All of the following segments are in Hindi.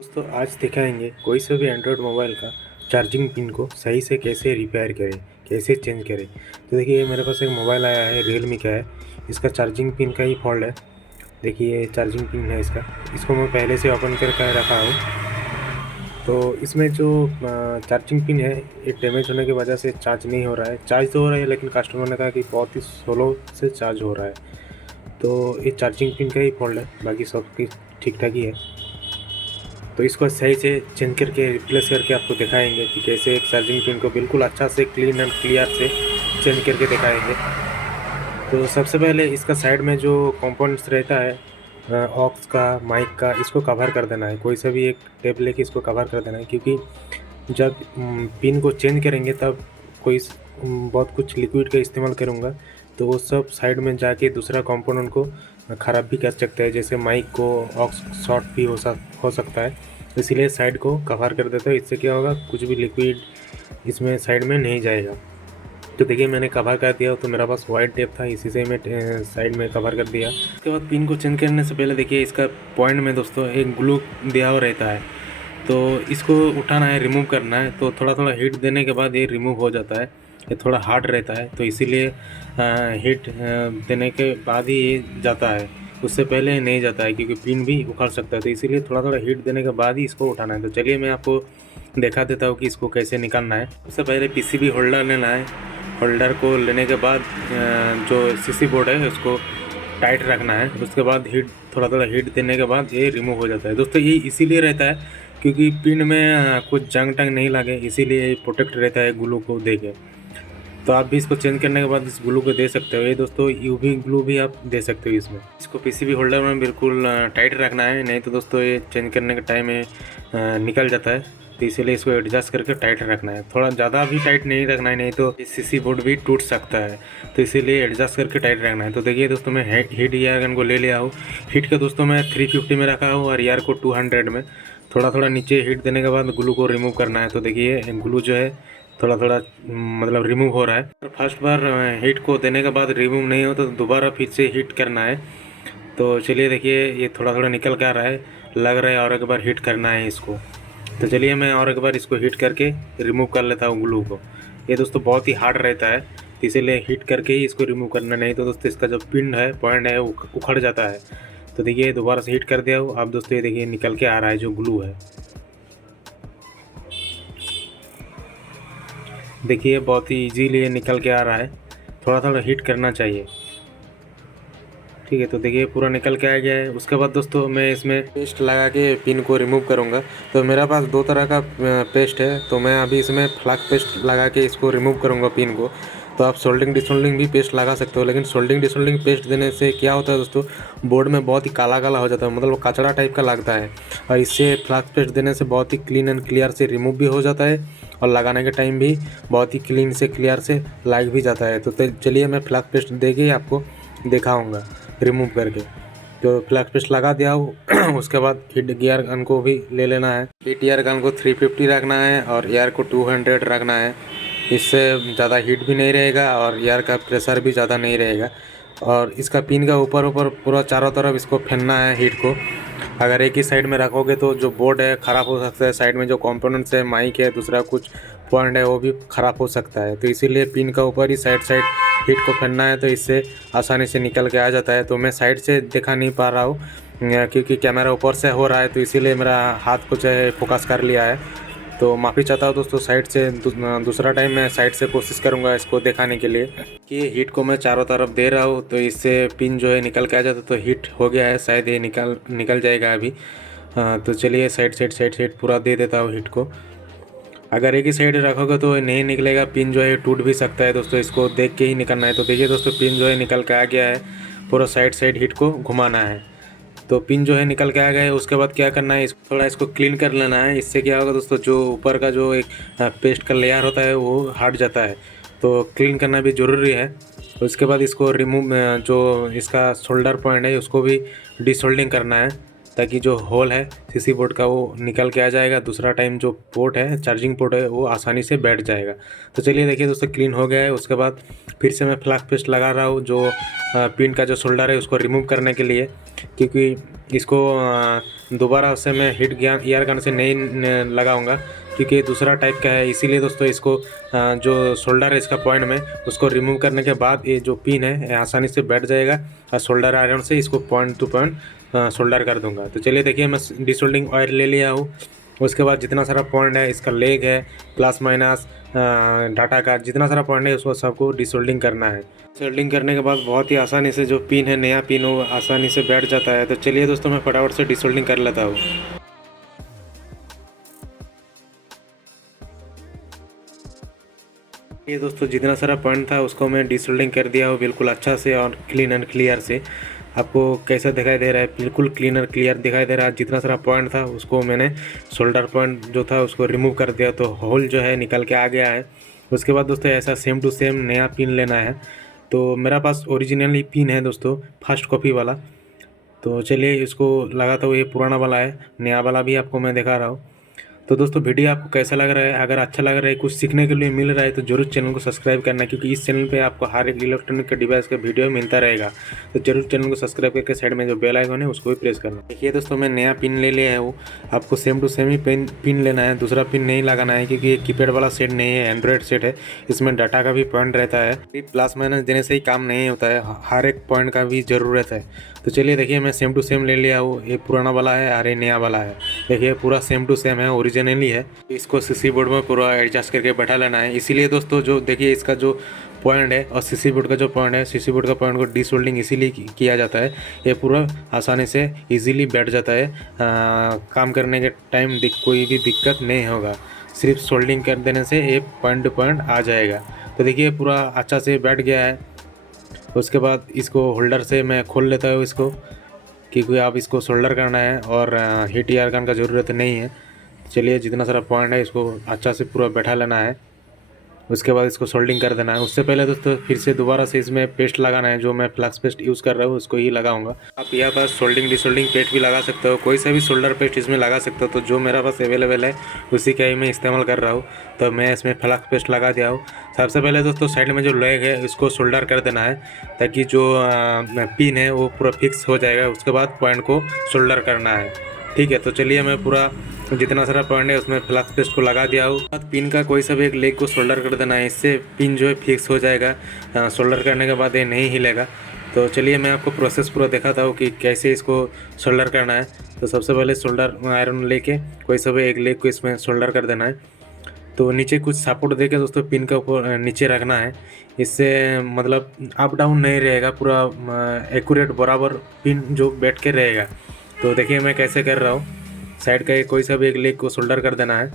दोस्तों आज दिखाएंगे कोई सा भी एंड्रॉयड मोबाइल का चार्जिंग पिन को सही से कैसे रिपेयर करें, कैसे चेंज करें। तो देखिए मेरे पास एक मोबाइल आया है, रियलमी का है। इसका चार्जिंग पिन का ही फॉल्ट है। देखिए ये चार्जिंग पिन है इसको मैं पहले से ओपन करके रखा हूँ। तो इसमें जो चार्जिंग पिन है ये डैमेज होने की वजह से चार्ज नहीं हो रहा है। चार्ज तो हो रहा है लेकिन कस्टमर ने कहा कि बहुत ही स्लो से चार्ज हो रहा है। तो ये चार्जिंग पिन का ही फॉल्ट है, बाकी सब ठीक ठाक ही है। तो इसको सही से चेंज करके रिप्लेस करके आपको दिखाएंगे कि कैसे एक चार्जिंग पिन को बिल्कुल अच्छा से क्लीन एंड क्लियर से चेंज करके दिखाएंगे। तो सबसे पहले इसका साइड में जो कंपोनेंट्स रहता है ऑक्स का, माइक का, इसको कवर कर देना है। कोई सा भी एक टेप लेके इसको कवर कर देना है, क्योंकि जब पिन को चेंज करेंगे तब बहुत कुछ लिक्विड का इस्तेमाल करूँगा तो वो सब साइड में जाके दूसरा कंपोनेंट को ख़राब भी कर सकता है। जैसे माइक को ऑक्स शॉर्ट भी हो सकता है। इसीलिए साइड को कवर कर देता है। इससे क्या होगा, कुछ भी लिक्विड इसमें साइड में नहीं जाएगा। तो देखिए मैंने कवर कर दिया, तो मेरा पास वाइट टेप था, इसी से मैं साइड में कवर कर दिया। उसके बाद पिन को चेंज करने से पहले देखिए इसका पॉइंट में दोस्तों एक ग्लू दिया हुआ रहता है। तो इसको उठाना है, रिमूव करना है। तो थोड़ा थोड़ा हीट देने के बाद ये रिमूव हो जाता है। ये थोड़ा हार्ड रहता है तो इसीलिए हीट देने के बाद ही ये जाता है, उससे पहले नहीं जाता है, क्योंकि पिन भी उखाड़ सकता है। तो इसीलिए थोड़ा थोड़ा हीट देने के बाद ही इसको उठाना है। तो चलिए मैं आपको दिखा देता हूँ कि इसको कैसे निकालना है। सबसे पहले पीसीबी होल्डर लेना है। होल्डर को लेने के बाद जो सीसी बोर्ड है उसको टाइट रखना है। उसके बाद थोड़ा थोड़ा हीट देने के बाद ये रिमूव हो जाता है। दोस्तों ये इसीलिए रहता है क्योंकि पिन में कुछ जंग टंग नहीं लगे, इसीलिए प्रोटेक्ट रहता है ग्लू को दे के। तो आप भी इसको चेंज करने के बाद इस ग्लू को दे सकते हो। ये दोस्तों यूवी ग्लू भी आप दे सकते हो इसमें। इसको पीसीबी होल्डर में बिल्कुल टाइट रखना है, नहीं तो दोस्तों ये चेंज करने के टाइम में निकल जाता है। तो इसीलिए इसको एडजस्ट करके टाइट रखना है। थोड़ा ज़्यादा भी टाइट नहीं रखना है, नहीं तो सीसी बोर्ड भी टूट सकता है। तो इसीलिए एडजस्ट करके टाइट रखना है। तो देखिए दोस्तों मैं हीट ईयर गन को ले लिया हूँ। हीट का दोस्तों मैं 350 में रखा हूँ और ईयर को 200 में। थोड़ा थोड़ा नीचे हीट देने के बाद ग्लू को रिमूव करना है। तो देखिए ग्लू जो है थोड़ा थोड़ा मतलब रिमूव हो रहा है। फर्स्ट बार हीट को देने के बाद रिमूव नहीं हो तो दोबारा फिर से हीट करना है। तो चलिए देखिए ये थोड़ा थोड़ा निकल के आ रहा है, लग रहा है और एक बार हीट करना है इसको। तो चलिए मैं और एक बार इसको हीट करके रिमूव कर लेता हूँ ग्लू को। ये दोस्तों बहुत ही हार्ड रहता है, तो इसीलिए हीट करके ही इसको रिमूव करना, नहीं तो दोस्तों इसका जो पिन है, पॉइंट है, वो उखड़ जाता है। तो देखिए दोबारा से हीट कर दिया हूँ। अब दोस्तों ये देखिए निकल के आ रहा है जो ग्लू है। देखिए बहुत ही इजीली ये निकल के आ रहा है। थोड़ा थोड़ा हीट करना चाहिए, ठीक है। तो देखिए पूरा निकल के आ गया है। उसके बाद दोस्तों मैं इसमें पेस्ट लगा के पिन को रिमूव करूँगा। तो मेरा पास दो तरह का पेस्ट है, तो मैं अभी इसमें फ्लैग पेस्ट लगा के इसको रिमूव करूँगा पिन को। तो आप सोल्डिंग डिसोल्डिंग भी पेस्ट लगा सकते हो, लेकिन सोल्डिंग डिसोल्डिंग पेस्ट देने से क्या होता है दोस्तों, बोर्ड में बहुत ही काला काला हो जाता है, मतलब कचड़ा टाइप का लगता है। और इससे फ्लैग पेस्ट देने से बहुत ही क्लीन एंड क्लियर से रिमूव भी हो जाता है, और लगाने के टाइम भी बहुत ही क्लीन से क्लियर से लाइट भी जाता है। तो चलिए मैं फ्लैग पेस्ट दे के आपको दिखाऊँगा रिमूव करके। तो फ्लैग पेस्ट लगा दिया हूँ। उसके बाद हीट गियर गन को भी ले लेना है। हीट ईयर गन को 350 रखना है और एयर को 200 रखना है। इससे ज़्यादा हीट भी नहीं रहेगा और एयर का प्रेशर भी ज़्यादा नहीं रहेगा। और इसका पिन का ऊपर ऊपर पूरा चारों तरफ इसको फेंकना है हीट को। अगर एक ही साइड में रखोगे तो जो बोर्ड है ख़राब हो सकता है, साइड में जो कंपोनेंट्स है, माइक है, दूसरा कुछ पॉइंट है, वो भी ख़राब हो सकता है। तो इसीलिए पिन का ऊपर ही साइड साइड हीट को फेंकना है, तो इससे आसानी से निकल के आ जाता है। तो मैं साइड से दिखा नहीं पा रहा हूँ क्योंकि कैमरा ऊपर से हो रहा है, तो इसीलिए मेरा हाथ को जो है फोकस कर लिया है। तो माफ़ी चाहता हूँ दोस्तों साइड से। दूसरा टाइम मैं साइड से कोशिश करूँगा इसको दिखाने के लिए कि हीट को मैं चारों तरफ दे रहा हूँ, तो इससे पिन जो है निकल के आ जाता है। तो हीट हो गया है, शायद ये निकल जाएगा अभी। तो चलिए साइड साइड पूरा दे देता हूँ हीट को। अगर एक ही साइड रखोगे तो नहीं निकलेगा, पिन जो है टूट भी सकता है दोस्तों, इसको देख के ही निकलना है। तो देखिए दोस्तों पिन जो है निकल के आ गया है। पूरा साइड हीट को घुमाना है। तो पिन जो है निकल के आ गया है। उसके बाद क्या करना है, थोड़ा इसको क्लीन कर लेना है। इससे क्या होगा दोस्तों, जो ऊपर का जो एक पेस्ट का लेयर होता है वो हट जाता है। तो क्लीन करना भी ज़रूरी है। तो उसके बाद इसको रिमूव, जो इसका शोल्डर पॉइंट है उसको भी डिसोल्डिंग करना है, ताकि जो होल है सीसी बोर्ड का वो निकल के आ जाएगा। दूसरा टाइम जो पोर्ट है, चार्जिंग पोर्ट है, वो आसानी से बैठ जाएगा। तो चलिए देखिए दोस्तों क्लीन हो गया है। उसके बाद फिर से मैं फ्लैग पेस्ट लगा रहा हूँ जो पिन का जो शोल्डर है उसको रिमूव करने के लिए। क्योंकि इसको दोबारा उससे मैं हीट ईयर गन से नहीं लगाऊंगा, क्योंकि दूसरा टाइप का है। इसीलिए दोस्तों इसको जो शोल्डर है इसका पॉइंट में, उसको रिमूव करने के बाद ये जो पिन है आसानी से बैठ जाएगा और शोल्डर आयरन से इसको पॉइंट टू पॉइंट शोल्डर कर दूंगा। तो चलिए देखिए, मैं डिसोल्डिंग ऑयल ले लिया हूँ। उसके बाद जितना सारा पॉइंट है, इसका लेग है, प्लस माइनस डाटा का जितना सारा पॉइंट है उसको सबको डिसोल्डिंग करना है। सोल्डिंग करने के बाद बहुत ही आसानी से जो पिन है, नया पिन, वो आसानी से बैठ जाता है। तो चलिए दोस्तों, मैं फटाफट से डिसोल्डिंग कर लेता हूँ। ये दोस्तों जितना सारा पॉइंट था उसको मैं डिसोल्डिंग कर दिया हूँ बिल्कुल अच्छा से और क्लीन एंड क्लियर से। आपको कैसा दिखाई दे रहा है? बिल्कुल क्लीन और क्लियर दिखाई दे रहा है। जितना सारा पॉइंट था उसको मैंने शोल्डर पॉइंट जो था उसको रिमूव कर दिया, तो होल जो है निकल के आ गया है। उसके बाद दोस्तों ऐसा सेम टू सेम नया पिन लेना है। तो मेरा पास ओरिजिनली पिन है दोस्तों, फर्स्ट कॉपी वाला। तो चलिए इसको लगाता हूँ। ये पुराना वाला है, नया वाला भी आपको मैं दिखा रहा हूँ। तो दोस्तों वीडियो आपको कैसा लग रहा है? अगर अच्छा लग रहा है, कुछ सीखने के लिए मिल रहा है, तो जरूर चैनल को सब्सक्राइब करना, क्योंकि इस चैनल पे आपको हर एक इलेक्ट्रॉनिक के डिवाइस का वीडियो मिलता रहेगा। तो जरूर चैनल को सब्सक्राइब करके साइड में जो बेल आइकन है उसको भी प्रेस करना। देखिए दोस्तों, मैं नया पिन ले लिया है। वो आपको सेम टू सेम ही पिन लेना है, दूसरा पिन नहीं लगाना है, क्योंकि ये कीपैड वाला सेट नहीं है, एंड्रॉयड सेट है। इसमें डाटा का भी पॉइंट रहता है, प्लस माइनस देने से ही काम नहीं होता है, हर एक पॉइंट का भी ज़रूरत है। तो चलिए देखिए, मैं सेम टू सेम ले लिया हूँ। ये पुराना वाला है और ये नया वाला है। देखिए पूरा सेम टू सेम है, ओरिजिनली है। इसको सीसी बोर्ड में पूरा एडजस्ट करके बैठा लेना है। इसीलिए दोस्तों जो देखिए इसका जो पॉइंट है और सीसी बोर्ड का जो पॉइंट है, सीसी बोर्ड का पॉइंट को डिसोल्डिंग इसीलिए किया जाता है। ये पूरा आसानी से इजीली बैठ जाता है। काम करने के टाइम कोई भी दिक्कत नहीं होगा। सिर्फ सोल्डिंग कर देने से ये पॉइंट टू पॉइंट आ जाएगा। तो देखिए पूरा अच्छा से बैठ गया है। उसके बाद इसको होल्डर से मैं खोल लेता हूँ इसको, क्योंकि आप इसको सोल्डर करना है और हीट ईयर गन का ज़रूरत नहीं है। चलिए जितना सारा पॉइंट है इसको अच्छा से पूरा बैठा लेना है। उसके बाद इसको सोल्डिंग कर देना है। उससे पहले दोस्तों फिर से दोबारा से इसमें पेस्ट लगाना है। जो मैं फ्लक्स पेस्ट यूज़ कर रहा हूँ उसको ही लगाऊंगा। आप यहाँ पास सोल्डिंग डिसोल्डिंग पेस्ट भी लगा सकते हो, कोई सा भी सोल्डर पेस्ट इसमें लगा सकते हो। तो जो मेरा पास अवेलेबल है उसी का ही मैं इस्तेमाल कर रहा हूँ। तो मैं इसमें फ्लक्स पेस्ट लगा दिया हूँ। सबसे पहले दोस्तों साइड में जो लेग है इसको सोल्डर कर देना है, ताकि जो पिन है वो पूरा फिक्स हो जाएगा। उसके बाद पॉइंट को सोल्डर करना है। ठीक है, तो चलिए मैं पूरा जितना सारा पॉइंट है उसमें फ्लक्स पेस्ट को लगा दिया हूँ। पिन का कोई सा भी एक लेग को सोल्डर कर देना है, इससे पिन जो है फिक्स हो जाएगा। सोल्डर करने के बाद ये नहीं हिलेगा। तो चलिए मैं आपको प्रोसेस पूरा दिखाता हूँ कि कैसे इसको सोल्डर करना है। तो सबसे पहले सोल्डर आयरन लेके कोई सा भी एक लेग को इसमें सोल्डर कर देना है। तो नीचे कुछ सपोर्ट देके दोस्तों पिन का ऊपर नीचे रखना है। इससे मतलब अप डाउन नहीं रहेगा, पूरा एक्यूरेट बराबर पिन जो बैठ के रहेगा। तो देखिए मैं कैसे कर रहा हूँ। साइड का कोई सा भी एक लेग को सोल्डर कर देना है।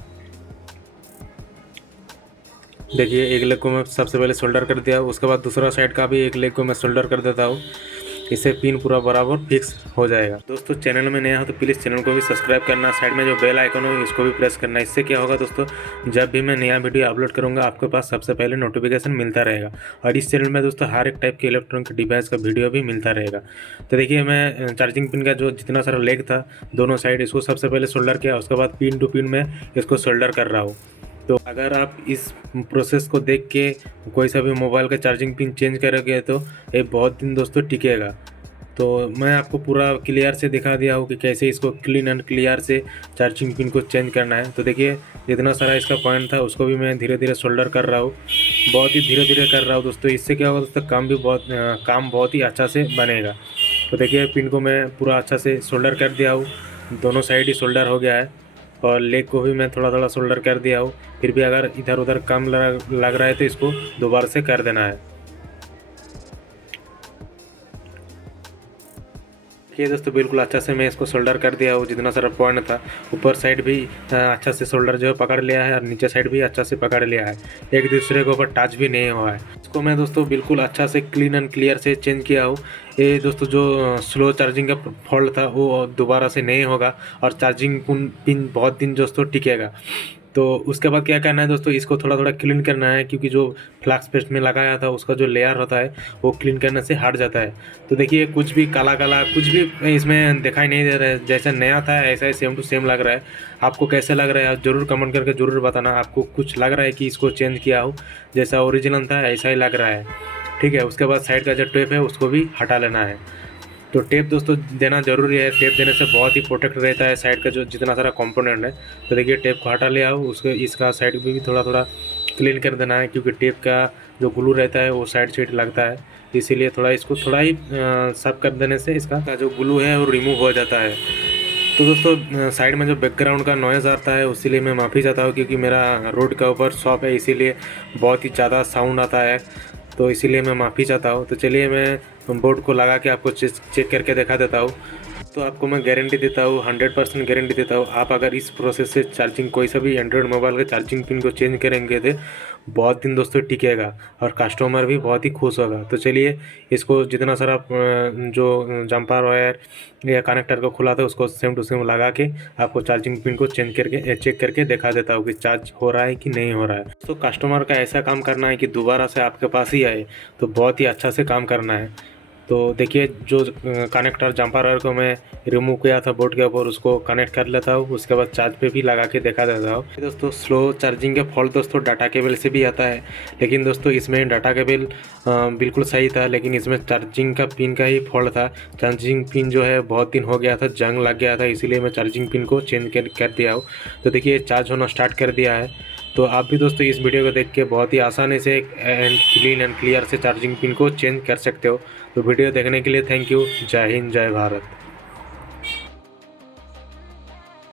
देखिए एक लेग को मैं सबसे पहले सोल्डर कर दिया, उसके बाद दूसरा साइड का भी एक लेग को मैं सोल्डर कर देता हूँ। इससे पिन पूरा बराबर फिक्स हो जाएगा। दोस्तों चैनल में नया हो तो प्लीज़ चैनल को भी सब्सक्राइब करना, साइड में जो बेल आइकन है इसको भी प्रेस करना। इससे क्या होगा दोस्तों, जब भी मैं नया वीडियो अपलोड करूँगा आपके पास सबसे पहले नोटिफिकेशन मिलता रहेगा। और इस चैनल में दोस्तों हर एक टाइप के इलेक्ट्रॉनिक डिवाइस का वीडियो भी मिलता रहेगा। तो देखिए मैं चार्जिंग पिन का जो जितना सारा लेग था दोनों साइड, इसको सबसे पहले सोल्डर किया। उसके बाद पिन टू पिन में इसको सोल्डर कर रहा हूँ। तो अगर आप इस प्रोसेस को देख के कोई सा भी मोबाइल का चार्जिंग पिन चेंज करोगे तो ये बहुत दिन दोस्तों टिकेगा। तो मैं आपको पूरा क्लियर से दिखा दिया हूँ कि कैसे इसको क्लीन एंड क्लियर से चार्जिंग पिन को चेंज करना है। तो देखिए जितना सारा इसका पॉइंट था उसको भी मैं धीरे धीरे सोल्डर कर रहा हूँ, बहुत ही धीरे धीरे कर रहा हूँ दोस्तों। इससे क्या होगा दोस्तों, काम बहुत ही अच्छा से बनेगा। तो देखिए पिन को मैं पूरा अच्छा से सोल्डर कर दिया हूँ, दोनों साइड ही सोल्डर हो गया है। और लेग को भी मैं थोड़ा थोड़ा सोल्डर कर दिया हूँ। फिर भी अगर इधर उधर कम लग रहा है तो इसको दोबारा से कर देना है। ये दोस्तों बिल्कुल अच्छा से मैं इसको सोल्डर कर दिया हूँ। जितना सारा पॉइंट था ऊपर साइड भी अच्छा से सोल्डर जो है पकड़ लिया है, और नीचे साइड भी अच्छा से पकड़ लिया है। एक दूसरे के ऊपर टच भी नहीं हुआ है। इसको मैं दोस्तों बिल्कुल अच्छा से क्लीन एंड क्लियर से चेंज किया हूँ। ये दोस्तों जो स्लो चार्जिंग का फॉल्ट था वो दोबारा से नहीं होगा, और चार्जिंग पिन बहुत दिन दोस्तों टिकेगा। तो उसके बाद क्या करना है दोस्तों, इसको थोड़ा थोड़ा क्लीन करना है, क्योंकि जो फ्लक्स पेस्ट में लगाया था उसका जो लेयर होता है वो क्लीन करने से हट जाता है। तो देखिए कुछ भी काला काला कुछ भी इसमें दिखाई नहीं दे रहा है, जैसा नया था ऐसा ही सेम टू सेम लग रहा है। आपको कैसे लग रहा है आप ज़रूर कमेंट करके ज़रूर बताना। आपको कुछ लग रहा है कि इसको चेंज किया हो, जैसा ओरिजिनल था ऐसा ही लग रहा है। ठीक है, उसके बाद साइड का जो टेप है उसको भी हटा लेना है। तो टेप दोस्तों देना ज़रूरी है। टेप देने से बहुत ही प्रोटेक्ट रहता है साइड का जो जितना सारा कंपोनेंट है। तो देखिए टेप को हटा ले आओ, उसके इसका साइड भी थोड़ा थोड़ा क्लीन कर देना है, क्योंकि टेप का जो ग्लू रहता है वो साइड साइड लगता है, इसीलिए थोड़ा इसको थोड़ा ही साफ कर देने से इसका जो ग्लू है वो रिमूव हो जाता है। तो दोस्तों साइड में जो बैकग्राउंड का नॉइज़ आता है उसके लिए मैं माफ़ी चाहता हूँ, क्योंकि मेरा रोड के ऊपर शॉप है, इसीलिए बहुत ही ज़्यादा साउंड आता है, तो इसीलिए मैं माफ़ी चाहता हूँ। तो चलिए मैं बोर्ड को लगा के आपको चेक करके दिखा देता हूँ। तो आपको मैं गारंटी देता हूँ, 100% गारंटी देता हूँ, आप अगर इस प्रोसेस से चार्जिंग कोई सा भी एंड्रॉयड मोबाइल का चार्जिंग पिन को चेंज करेंगे तो बहुत दिन दोस्तों टिकेगा और कस्टमर भी बहुत ही खुश होगा। तो चलिए इसको जितना सारा जो जंपर वायर या कनेक्टर को खुला था उसको सेम टू सेम लगा के आपको चार्जिंग पिन को चेक करके दिखा देता हूँ कि चार्ज हो रहा है कि नहीं हो रहा है। तो कस्टमर का ऐसा काम करना है कि दोबारा से आपके पास ही आए, तो बहुत ही अच्छा से काम करना है। तो देखिए जो कनेक्टर जंपर वायर को मैं रिमूव किया था बोर्ड के ऊपर, उसको कनेक्ट कर लेता हूँ, उसके बाद चार्ज पे भी लगा के देखा देता हूँ। दोस्तों स्लो चार्जिंग के फॉल्ट दोस्तों डाटा केबल से भी आता है, लेकिन दोस्तों इसमें डाटा केबल बिल्कुल सही था, लेकिन इसमें चार्जिंग का पिन का ही फॉल्ट था। चार्जिंग पिन जो है बहुत दिन हो गया था, जंग लग गया था, इसीलिए मैं चार्जिंग पिन को चेंज कर दिया हूँ। तो देखिए चार्ज होना स्टार्ट कर दिया है। तो आप भी दोस्तों इस वीडियो को देख के बहुत ही आसानी से एंड क्लीन एंड क्लियर से चार्जिंग पिन को चेंज कर सकते हो। तो वीडियो देखने के लिए थैंक यू। जय हिंद, जय भारत।